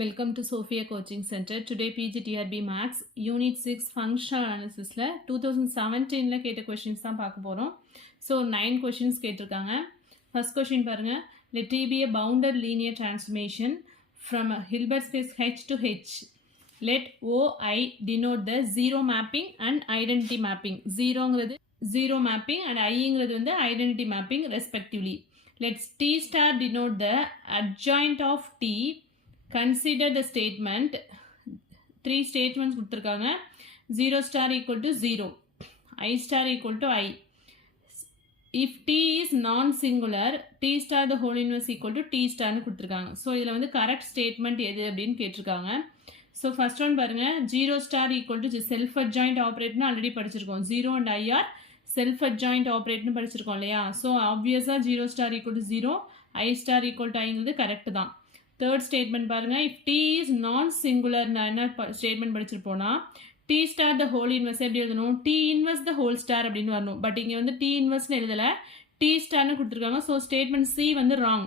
Welcome to Sophia Coaching Center. Today PGTRB Max Unit 6 Functional Analysis 2017 ல கேட்ட questions தான் பார்க்க போறோம். So 9 questions கேட்டிருக்காங்க. First question பாருங்க. Let T be a bounded linear transformation from a Hilbert space H to H. Let OI denote the zero mapping and identity mapping. Zeroங்கிறது zero mapping and Iங்கிறது வந்து identity mapping respectively. Let T star denote the adjoint of T. Consider the statement. 3 statements கொடுத்திருக்காங்க. 0 star equal to 0, I star equal to I. If T is non-singular, T star the whole inverse equal to T star னு கொடுத்திருக்காங்க. So இதில் வந்து correct statement எது அப்படின்னு கேட்டிருக்காங்க. So first one பாருங்க, 0 star equal to self adjoint ஆப்ரேட்னு already படிச்சிருக்கோம். 0 and I are self adjoint ஆப்ரேட்னு படிச்சிருக்கோம் இல்லையா? ஸோ ஆப்வியஸாக 0 star equal to 0, I star equal to Iங்கிறது கரெக்ட் தான். தேர்ட் ஸ்டேட்மெண்ட் பாருங்க, if T is non singular நான் என்ன ஸ்டேட்மெண்ட் படிச்சிருப்போம்னா T star the whole inverse எப்படி எழுதணும், T inverse the whole star அப்படின்னு வரணும். பட் இங்கே வந்து டி இன்வெர்ஸ்னு எழுதலை, டி ஸ்டார்னு கொடுத்துருக்காங்க. ஸோ ஸ்டேட்மெண்ட் சி வந்து wrong.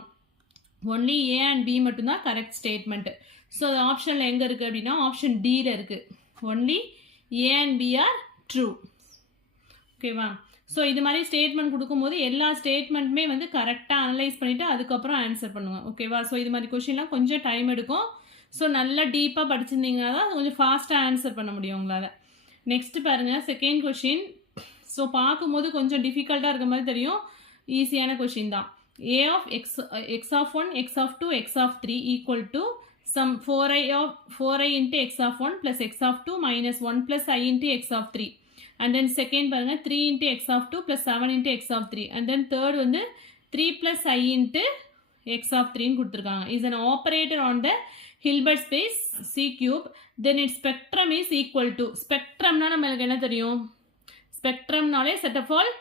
Only A and B மட்டும்தான் கரெக்ட் ஸ்டேட்மெண்ட். ஸோ அது ஆப்ஷனில் எங்கே இருக்குது அப்படின்னா ஆப்ஷன் டியில் இருக்குது. Only A and B are true. ஓகேவா? ஸோ இது மாதிரி ஸ்டேட்மெண்ட் கொடுக்கும்போது எல்லா ஸ்டேட்மெண்ட்டுமே வந்து கரெக்டாக அனலைஸ் பண்ணிவிட்டு அதுக்கப்புறம் ஆன்சர் பண்ணுவேன். ஓகேவா? ஸோ இது மாதிரி கொஷின்லாம் கொஞ்சம் டைம் எடுக்கும். ஸோ நல்லா டீப்பாக படிச்சிருந்தீங்கன்னா தான் கொஞ்சம் ஃபாஸ்ட்டாக ஆன்சர் பண்ண முடியும் உங்களால். நெக்ஸ்ட்டு பாருங்கள், செகண்ட் கொஷின். ஸோ பார்க்கும்போது கொஞ்சம் டிஃபிகல்ட்டாக இருக்க மாதிரி தெரியும், ஈஸியான கொஷின் தான். A of X of 1, X of 2, X of 3 equal to sum 4i into x of 1 plus x of 2 minus 1 plus I into x of 3. And then second பாருங்க 3 into x of 2 plus 7 into x of 3. And then third வந்து 3 plus I into x of 3 கொடுத்துருக்காங்க. is an operator on the Hilbert space C cube. Then its spectrum is equal to. ஸ்பெக்ட்ரம்னா நம்மளுக்கு என்ன தெரியும், ஸ்பெக்ட்ரம்னாலே set of all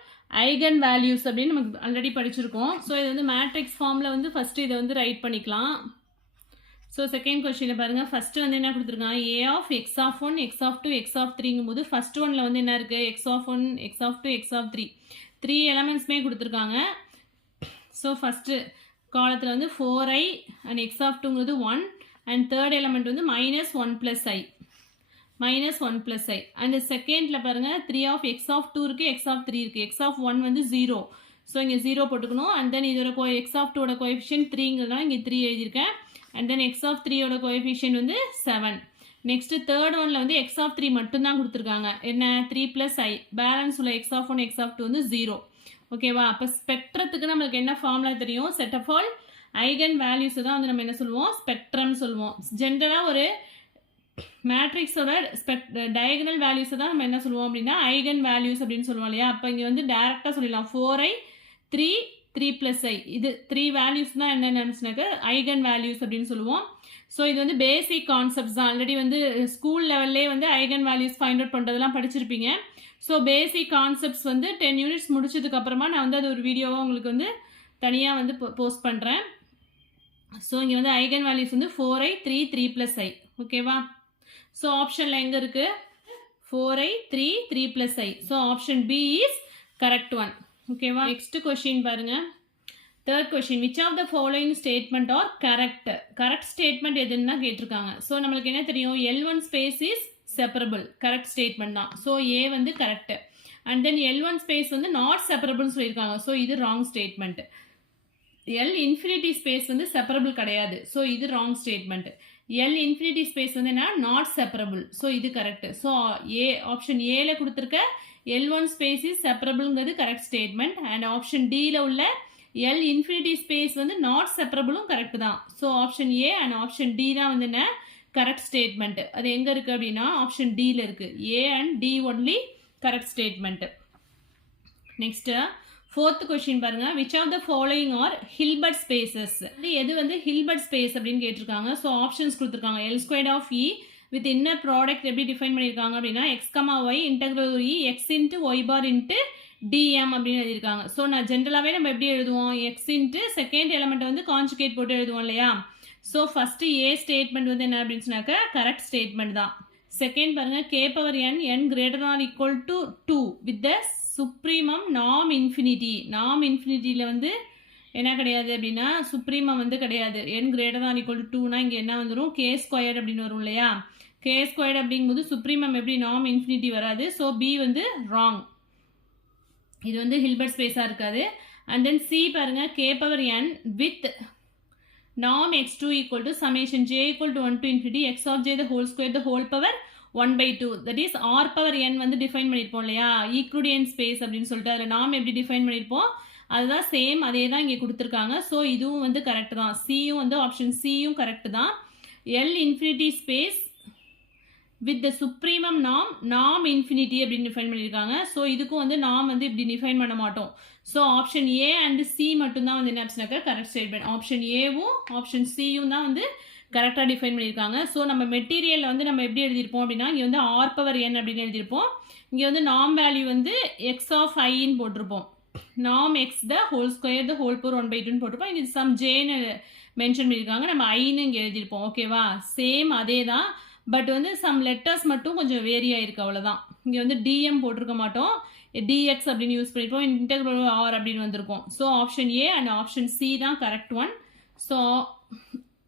eigen values அப்படின்னு நமக்கு already படிச்சிருக்கோம். So இது வந்து மேட்ரிக்ஸ் ஃபார்மில் வந்து ஃபஸ்ட்டு இதை வந்து ரைட் பண்ணிக்கலாம். ஸோ செகண்ட் கொஸ்டினில் பாருங்கள், ஃபஸ்ட்டு வந்து என்ன கொடுத்துருக்காங்க, A of X of 1, X of 2, X of 3ங்கும் போது ஃபஸ்ட் ஒனில் வந்து என்ன இருக்குது, X of 1, X of 2, X of 3 three எலமெண்ட்ஸுமே கொடுத்துருக்காங்க. ஸோ ஃபஸ்ட்டு காலத்தில் வந்து 4i அண்ட் எக்ஸ் ஆஃப் 2ங்கிறது 1 அண்ட் தேர்ட் எலமெண்ட் வந்து minus 1 + i, minus 1 + i. And செகண்டில் பாருங்கள் 3 ஆஃப் எக்ஸ் ஆஃப் 2 இருக்குது, எக்ஸ் ஆஃப் 3 இருக்குது, எக்ஸ் ஆஃப் 1 வந்து 0. ஸோ இங்கே 0 போட்டுக்கணும். அண்ட் தென் இதோட எக்ஸ் ஆஃப் 2ஓட கோஎஃபிஷியன்ட் 3ங்கிறதுனால இங்கே 3 எழுதியிருக்கேன். அண்ட் தென் எக்ஸ் ஆஃப் 3ஓட கோஎஃபிஷியன்ட் வந்து 7. நெக்ஸ்ட்டு தேர்ட் ஒனில் வந்து எக்ஸ் ஆஃப் 3 மட்டும்தான் கொடுத்துருக்காங்க. என்ன, 3 + i. பேலன்ஸ் உள்ள எக்ஸ் ஆஃப் 1, எக்ஸ் ஆஃப் 2 வந்து 0. ஓகேவா? அப்போ ஸ்பெக்ட்ரத்துக்கு நம்மளுக்கு என்ன ஃபார்முலா தெரியும், set of all eigen values தான் வந்து நம்ம என்ன சொல்லுவோம், ஸ்பெக்ட்ரம் சொல்லுவோம். ஜென்ரலாக ஒரு மேட்ரிக்ஸோட டயகனல் வேல்யூஸை தான் நம்ம என்ன சொல்லுவோம் அப்படின்னா ஐகன் வேல்யூஸ் அப்படின்னு சொல்லுவோம் இல்லையா? அப்போ இங்கே வந்து டேரெக்டாக சொல்லிடலாம் 4i 3 + i. இது 3 வேல்யூஸ் தான் என்ன நினச்சினாக்க ஐகன் வேல்யூஸ் அப்படின்னு சொல்லுவோம். ஸோ இது வந்து பேசிக் கான்செப்ட்ஸ் தான். ஆல்ரெடி வந்து ஸ்கூல் லெவல்லே வந்து ஐகன் வேல்யூஸ் ஃபைண்ட் அவுட் பண்ணுறதெல்லாம் படிச்சிருப்பீங்க. ஸோ பேசிக் கான்செப்ட்ஸ் வந்து 10 யூனிட்ஸ் முடிச்சதுக்கப்புறமா நான் வந்து அது ஒரு வீடியோவாக உங்களுக்கு வந்து தனியாக வந்து போஸ்ட் பண்ணுறேன். ஸோ இங்கே வந்து ஐகன் வேல்யூஸ் வந்து 4i 3 + i. ஓகேவா? ஸோ ஆப்ஷனில் எங்கே இருக்குது, 4i 3 + i. So option B is correct one. ஓகேவா? நெக்ஸ்ட் கொஸ்டின் பாருங்க, third question, which of the following statement are correct. Correct statement எதுன்னு தான் கேட்டிருக்காங்க. ஸோ நம்மளுக்கு என்ன தெரியும், L1 space is separable, correct statement தான். ஸோ ஏ வந்து correct. And then L1 space வந்து நாட் செப்பரபிள்னு சொல்லியிருக்காங்க. ஸோ இது wrong statement. L infinity space வந்து செப்பரபிள் கிடையாது. ஸோ இது wrong statement. L infinity space வந்து என்ன, நாட் செப்பரபிள். ஸோ இது கரெக்ட். ஸோ ஏ ஆப்ஷன் ஏல கொடுத்துருக்க L1 ஸ்பேஸ் இஸ் செப்பரபிள்ங்கிறது கரெக்ட் ஸ்டேட்மெண்ட். அண்ட் ஆப்ஷன் டியில் உள்ள L இன்ஃபினிட்டி ஸ்பேஸ் வந்து நாட் செப்பரபிளும் கரெக்ட் தான். So option A and option D தான் வந்து என்ன கரெக்ட் ஸ்டேட்மெண்ட். அது எங்கே இருக்குது அப்படின்னா ஆப்ஷன் டியில் இருக்குது. A and D only correct statement. Next fourth question பாருங்க, which of the following are Hilbert spaces. எது வந்து ஹில்பர்ட் ஸ்பேஸ் அப்படின்னு கேட்டிருக்காங்க. ஸோ ஆப்ஷன்ஸ் கொடுத்துருக்காங்க. L² of E with inner product எப்படி டிஃபைன் பண்ணியிருக்காங்க அப்படின்னா x, y integral E x into y bar into dm அப்படின்னு எழுதியிருக்காங்க. ஸோ நான் ஜென்ரலாகவே நம்ம எப்படி எழுதுவோம், x into செகண்ட் எலமெண்ட் வந்து கான்ஜுகேட் போட்டு எழுதுவோம் இல்லையா? ஸோ ஃபஸ்ட்டு ஏ ஸ்டேட்மெண்ட் வந்து என்ன அப்படின்னு சொன்னாக்க கரெக்ட் ஸ்டேட்மெண்ட் தான். செகண்ட் பாருங்க, k⁻n n ≥ 2 with the supremum நாம் இன்ஃபினிட்டி. நாம் இன்ஃபினிட்டியில் வந்து என்ன கிடையாது அப்படின்னா சுப்ரீமம் வந்து கிடையாது. n greater than equal to 2னா இங்கே என்ன வந்துடும், k ஸ்கொயர்ட் அப்படின்னு வரும் இல்லையா. k ஸ்கொயர்ட் அப்படிங்கும்போது சுப்ரீமம் எப்படி நார்ம் இன்ஃபினிட்டி வராது. ஸோ பி வந்து ராங், இது வந்து ஹில்பர்ட் ஸ்பேஸாக இருக்காது. அண்ட் தென் சி பாருங்க, k power n with norm x2 equal to summation j equal to 1 to infinity x of j the whole square the whole power 1 by 2, that is r power n வந்து define பண்ணியிருப்போம் இல்லையா, ஈக்ளூடியன் space அப்படின்னு சொல்லிட்டு அதில் நாம் எப்படி define பண்ணியிருப்போம் அதுதான் சேம், அதே தான் இங்கே கொடுத்துருக்காங்க. ஸோ இதுவும் வந்து கரெக்ட் தான், சியும் வந்து ஆப்ஷன் சியும் கரெக்ட் தான். L infinity space with the supremum நாம் இன்ஃபினிட்டி அப்படின்னு டிஃபைன் பண்ணியிருக்காங்க. ஸோ இதுக்கும் வந்து நாம் வந்து இப்படி டிஃபைன் பண்ண மாட்டோம். So option A and C மட்டும்தான் வந்து என்ன ஆப்ஷனாக்க கரெக்ட் ஸ்டேட்மெண்ட். ஆப்ஷன் ஏவும் ஆப்ஷன் சியும் தான் வந்து கரெக்டாக டிஃபைன் பண்ணியிருக்காங்க. ஸோ நம்ம மெட்டீரியலில் வந்து நம்ம எப்படி எழுதியிருப்போம் அப்படின்னா இங்கே வந்து ஆர் பவர் என் அப்படின்னு எழுதியிருப்போம். இங்கே வந்து நாம் வேல்யூ வந்து எக்ஸ் ஆஃப் ஐன்னு போட்டிருப்போம். நாம் X the whole square the whole power 1 by 2ன்னு போட்டிருப்போம். இங்கே சம் ஜேன்னு மென்ஷன் பண்ணியிருக்காங்க, நம்ம ஐன்னு இங்கே எழுதியிருப்போம். ஓகேவா, சேம் அதே தான், பட் வந்து சம் லெட்டர்ஸ் மட்டும் கொஞ்சம் வேரி ஆயிருக்கு, அவ்வளோதான். இங்கே வந்து டிஎம் போட்டிருக்க மாட்டோம், டிஎக்ஸ் அப்படின்னு யூஸ் பண்ணியிருப்போம், இன்டெக்ரல் ஆர் அப்படின்னு வந்திருக்கும். So option A and option C தான் correct one. So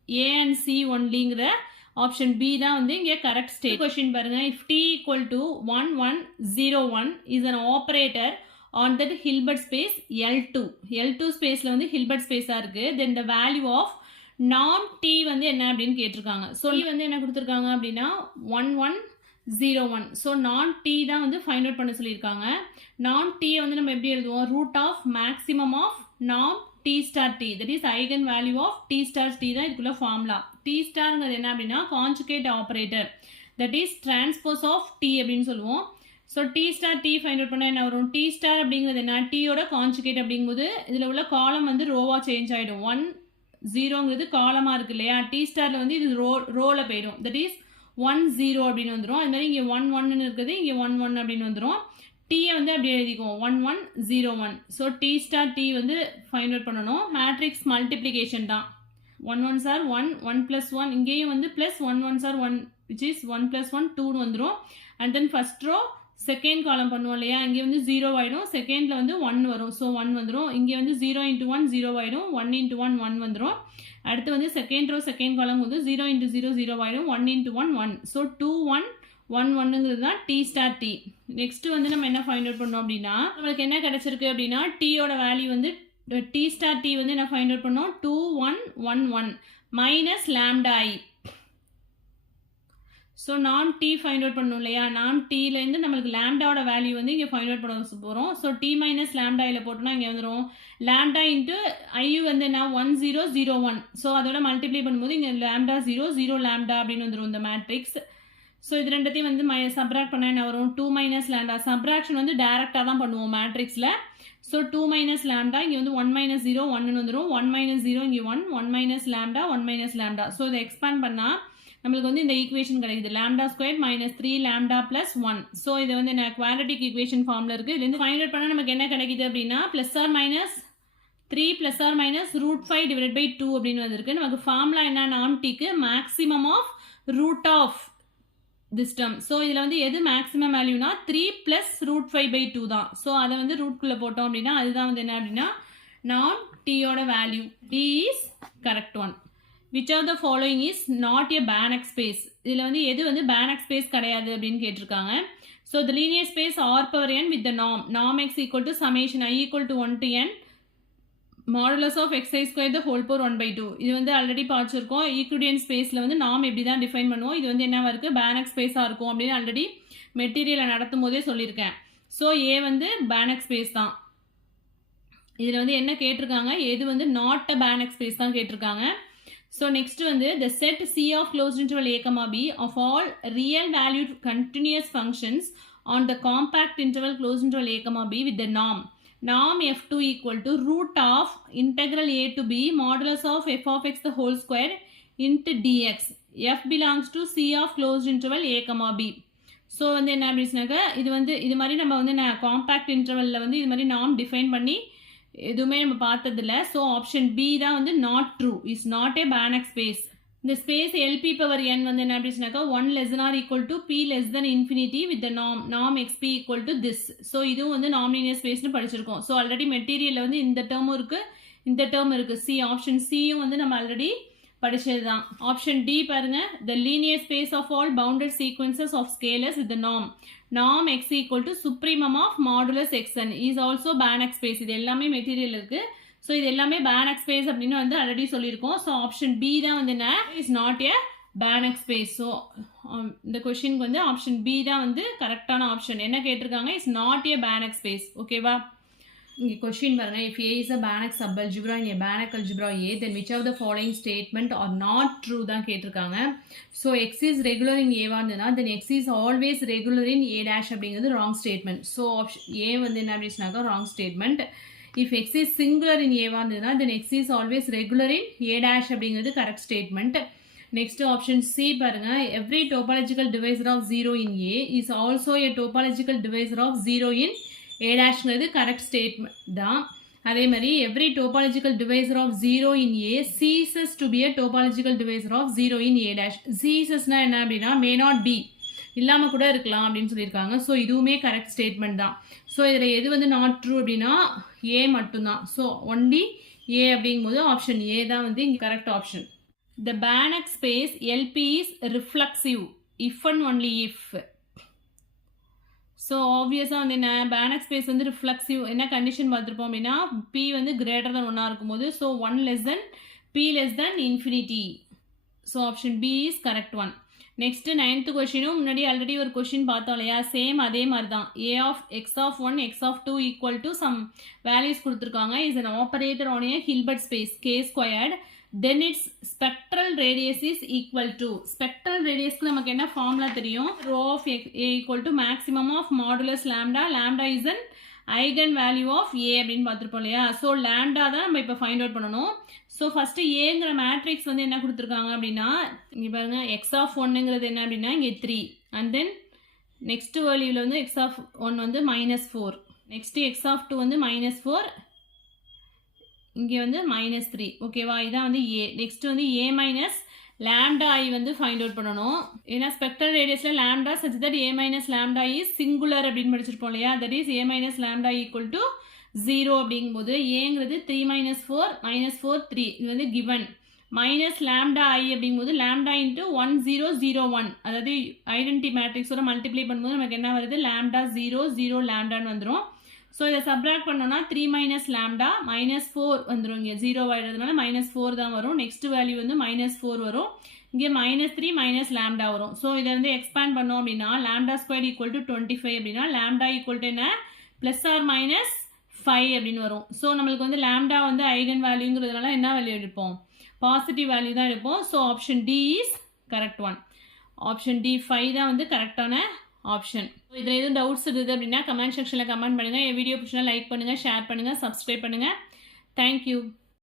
A and C ஒன்லிங்கிற ஆப்ஷன் பி தான் வந்து இங்கே கரெக்ட் ஸ்டேட். கொஸ்டின் பாருங்க, if T equal to 1 1 0 1 is an operator on that Hilbert space L2 ஸ்பேஸில் வந்து ஹில்பர்ட் ஸ்பேஸாக இருக்குது. Then the value of norm t வந்து என்ன அப்படின்னு கேட்டிருக்காங்க. ஸோ வந்து என்ன கொடுத்துருக்காங்க அப்படின்னா 1 1 0 1. ஸோ நான் t தான் வந்து ஃபைண்ட் அவுட் பண்ண சொல்லியிருக்காங்க. நான் t வந்து நம்ம எப்படி எழுதுவோம், root of maximum of norm t star t, that is eigen value of t star t தான் இதுக்குள்ள ஃபார்முலா. t ஸ்டார்ங்கிறது என்ன அப்படின்னா conjugate operator, that is transpose of t அப்படின்னு சொல்லுவோம். So T star T find out பண்ணால் என்ன வரும், டி ஸ்டார் அப்படிங்கிறது என்ன, டீயோட கான்ஜுகேட் அப்படிங்கும்போது இதில் உள்ள காலம் வந்து ரோவாக சேஞ்ச் ஆகிடும். 1 0ங்கிறது காலமாக இருக்கு இல்லையா, டி ஸ்டாரில் வந்து இது ரோவில் போயிடும், தட் இஸ் 1 0 அப்படின்னு வந்துடும். அது மாதிரி இங்கே 1 1ன்னு இருக்குது, இங்கே 1 1 அப்படின்னு வந்துடும். டீயை வந்து அப்படி எழுதிக்குவோம் 1 1 0 1. ஸோ டி ஸ்டார் டி வந்து ஃபைண்ட் அவுட் பண்ணணும். மேட்ரிக்ஸ் மல்டிப்ளிகேஷன் தான், 1 1 சார் 1 1 + 1, இங்கேயும் வந்து ப்ளஸ் 1 1 சார் 1 விச் இஸ் 1 + 1 2ன்னு வந்துடும். And then first row second column பண்ணுவோம் இல்லையா, இங்கே வந்து 0 ஆகிடும், செகண்டில் வந்து 1 வரும், ஸோ 1 வந்துடும். இங்கே வந்து 0 × 1 0 ஆகிடும், 1 × 1 1 வந்துடும். அடுத்து வந்து செகண்ட் ரோ செகண்ட் காலம் வந்து 0 × 0 0 ஆகிடும், 1 × 1 1. ஸோ 2 1 1 1ங்கிறது தான் டி ஸ்டார் டி. நெக்ஸ்ட்டு வந்து நம்ம என்ன ஃபைண்ட் அவுட் பண்ணோம் அப்படின்னா நம்மளுக்கு என்ன கிடச்சிருக்கு அப்படின்னா டீயோட வேல்யூ வந்து டி ஸ்டார் டி வந்து என்ன ஃபைண்ட் அவுட் பண்ணோம் 2 1 1 1 மைனஸ் லாம்டா ஐ. ஸோ நாம் டி ஃபைண்ட் அவுட் பண்ணணும் இல்லையா, நாம் டீலேருந்து நம்மளுக்கு லேம்டாவோட வேல்யூ வந்து இங்கே ஃபைண்ட் அவுட் பண்ண போகிறோம். ஸோ டி மைனஸ் லேம்டா இதில் போட்டோம்னா இங்கே வந்துடும் லேம்டா இன்ட்டு ஐயு வந்து என்ன 1 0 0 1. ஸோ அதோட மல்டிப்ளை பண்ணும்போது இங்கே லேம்டா 0 0 லேம்டா அப்படின்னு வந்துடும் இந்த மேட்ரிக்ஸ். ஸோ இது ரெண்டத்தையும் வந்து சப்ராக்ட் பண்ணால் என்ன வரும் 2 மைனஸ் லேம்டா. சப்ராக்ஷன் வந்து டேரெக்டாக தான் பண்ணுவோம் மேட்ரிக்ஸில். ஸோ 2 மைனஸ் லேம்டா இங்கே வந்து 1 மைனஸ் 0 1ன்னு வந்துடும், 1 மைனஸ் 0 இங்கே 1 minus lambda 1 minus lambda. So இதை எக்ஸ்பேண்ட் பண்ணால் நம்மளுக்கு வந்து இந்த ஈக்குவேஷன் கிடைக்குது, lambda square minus 3 lambda plus 1. So இது வந்து என்ன குவாட்ரட்டிக் ஈக்குவேஷன் ஃபார்மில் இருக்குது. இதுலேருந்து ஃபைண்ட் அவுட் பண்ணால் நமக்கு என்ன கிடைக்குது அப்படின்னா plus or minus 3 plus or minus √5 / 2 அப்படின்னு வந்திருக்கு. நமக்கு ஃபார்முலா என்ன, நாம் டீக்கு maximum of root of this term. So இதில் வந்து எது மேக்ஸிமம் வேல்யூனா 3 + √5/2 தான். ஸோ அதை வந்து ரூட்குள்ளே போட்டோம் அப்படின்னா அதுதான் வந்து என்ன அப்படின்னா நாம் டீயோட வேல்யூ. T is correct one. Which of the following is not a Banach space? இதில் வந்து எது வந்து Banach space கிடையாது அப்படின்னு கேட்டிருக்காங்க. So the linear space r power n with the norm x equal to summation I equal to 1 to n modulus of xi square the whole power 1 by 2. இது வந்து already பார்த்துருக்கோம். ஈக்குடியன் ஸ்பேஸில் வந்து நாம் எப்படி தான் டிஃபைன் பண்ணுவோம், இது வந்து என்னவா இருக்குது Banach ஸ்பேஸாக இருக்கும் அப்படின்னு ஆல்ரெடி மெட்டீரியலை நடத்தும் போதே சொல்லியிருக்கேன். ஸோ ஏ வந்து Banach ஸ்பேஸ் தான். இதில் வந்து என்ன கேட்டிருக்காங்க, எது வந்து நாட் அ Banach ஸ்பேஸ் தான் கேட்டிருக்காங்க. So next வந்து the set C of closed interval a comma b of all real valued continuous functions on the compact interval closed interval a comma b with the norm f2 equal to root of integral a to b modulus of f of x the whole square into dx. f belongs to C of closed interval a comma b. So வந்து என்ன அப்படின்னாக்க இது வந்து இது மாதிரி நம்ம வந்து compact இன்டர்வலில் வந்து இது மாதிரி நாம் டிஃபைன் பண்ணி எதுவுமே நம்ம பார்த்ததில்ல. ஸோ ஆப்ஷன் பி தான் வந்து not true, is not a Banach space. இந்த ஸ்பேஸ் எல்பி பவர் என் வந்து என்ன அப்படின்னாக்கா 1 < = p < with the norm xp equal to this. So இதுவும் வந்து நான்லீனியர் ஸ்பேஸ்னு படிச்சிருக்கோம். ஸோ ஆல்ரெடி மெட்டீரியலில் வந்து இந்த டேர்மும் இருக்குது, இந்த டேர்ம் இருக்குது சி. ஆப்ஷன் சியும் வந்து நம்ம ஆல்ரெடி படிச்சது தான். ஆப்ஷன் டி பாருங்க, the linear space of all bounded sequences of scalars with the norm x equal to supremum of modulus xn is also Banach space. இது எல்லாமே மெட்டீரியல் இருக்கு. ஸோ இது எல்லாமே Banach space அப்படின்னு வந்து ஆல்ரெடி சொல்லியிருக்கோம். ஸோ ஆப்ஷன் பி தான் வந்து என்ன, is not a Banach space. So இந்த கொஷினுக்கு வந்து ஆப்ஷன் பி தான் வந்து கரெக்டான ஆப்ஷன். என்ன கேட்டிருக்காங்க, is not a Banach space. ஓகேவா? இங்கே கொஸ்டின் பாருங்க, if A is a Banach subalgebra in a Banach algebra A, then which of the following statement are not true தான் கேட்டிருக்காங்க. So x is regular in A இருந்ததுன்னா then x is always regular in A dash அப்படிங்கிறது wrong statement. So option A வந்து என்ன அப்படின்னாக்கா wrong statement. if x is singular in A இருந்ததுன்னா then x is always regular in A dash அப்படிங்கிறது correct statement. Next option C பாருங்க, every topological divisor of 0 in A is also a topological divisor of 0 in A dash correct statement தான். அதே மாதிரி every topological divisor of 0 in A ceases to be a topological divisor of 0 in A dash. ceasesனா என்ன அப்படின்னா may not be, இல்லாமல் கூட இருக்கலாம் அப்படின்னு சொல்லியிருக்காங்க. ஸோ இதுவுமே கரெக்ட் ஸ்டேட்மெண்ட் தான். ஸோ இதில் எது வந்து நாட் ட்ரூ அப்படின்னா ஏ மட்டும்தான். ஸோ ஒன்லி ஏ அப்படிங்கும்போது ஆப்ஷன் ஏ தான் வந்து இங்கே correct option. The Banach space LP is reflexive if and only if. So ஆப்வியஸாக வந்து என்ன, Banach space வந்து ரிஃப்ளெக்சிவ் என்ன கண்டிஷன் பார்த்துருப்போம் அப்படின்னா P வந்து கிரேட்டர் தென் 1 இருக்கும்போது so 1 less than P less than infinity. So option B is correct one. Next 9th கொஷினும் முன்னாடி ஆல்ரெடி ஒரு கொஷின் பார்த்தோம் இல்லையா, சேம் அதே மாதிரி தான். A of x of 1 x of 2 equal to some values கொடுத்துருக்காங்க. Is an operator on a Hilbert space k squared. Then its spectral radius is equal to, spectral radiusக்கு நமக்கு என்ன ஃபார்முலா தெரியும், rho of a equal to maximum of modulus lambda. lambda is an eigen value of a அப்படின்னு பார்த்துருப்போம் இல்லையா. So lambda தான் நம்ம இப்போ find out பண்ணணும். ஸோ ஃபஸ்ட்டு ஏங்கிற மேட்ரிக்ஸ் வந்து என்ன கொடுத்துருக்காங்க அப்படின்னா இங்கே பாருங்கள், எக்ஸ் ஆஃப் ஒன்னுங்கிறது என்ன அப்படின்னா இங்கே 3 அண்ட் தென் நெக்ஸ்ட் வேல்யூவில் வந்து எக்ஸ் ஆஃப் 1 வந்து -4, நெக்ஸ்ட்டு எக்ஸ் ஆஃப் 2 வந்து -4, இங்கே வந்து -3. ஓகேவா, இதான் வந்து ஏ. நெக்ஸ்ட் வந்து ஏ மைனஸ் லேம்டா ஐ வந்து ஃபைண்ட் அவுட் பண்ணணும். ஏன்னா ஸ்பெக்ட்ரல் ரேடியஸில் lambda such that A minus lambda is singular அப்படின்னு படிச்சிருப்போம் இல்லையா. That is A minus lambda equal to 0 அப்படிங்கும்போது ஏங்கிறது 3 - 4 -4 3 இது வந்து கிவன். மைனஸ் லேம்டா ஐ அப்படிங்கும்போது லேம்டா இன்ட்டு 1 0 0 1, அதாவது ஐடென்டி மேட்ரிக்ஸோட மல்டிப்ளை பண்ணும்போது நமக்கு என்ன வருது, லேம்டா 0 0 லேம்டான்னு வந்துடும். ஸோ இதை சப்ராக்ட் பண்ணோன்னா 3 - லேம்டா -4 வந்துடும். இங்கே 0 ஆகிடுறதுனால -4 தான் வரும். நெக்ஸ்ட் வேல்யூ வந்து -4 வரும். இங்கே -3 - லேம்டா வரும். ஸோ இதை வந்து எக்ஸ்பேண்ட் பண்ணோம் அப்படின்னா லேம்டா ஸ்கொயர் ஈக்குவல் டு 25 அப்படின்னா லேம்டா ஈக்குவல் டு என்ன, +or-5 அப்படின்னு வரும். ஸோ நம்மளுக்கு வந்து லேம்டா வந்து ஐகன் வேல்யூங்கிறதுனால என்ன வேல்யூ எடுப்போம், பாசிட்டிவ் வேல்யூ தான் எடுப்போம். So option D is correct one. Option D 5 தான் வந்து கரெக்டான ஆப்ஷன். இதில் எதுவும் டவுட்ஸ் இருக்குது அப்படின்னா கமெண்ட் செக்ஷனில் கமெண்ட் பண்ணுங்கள். என் வீடியோ பிடிச்சினா லைக் பண்ணுங்கள், ஷேர் பண்ணுங்கள், சப்ஸ்கிரைப் பண்ணுங்கள். தேங்க்யூ.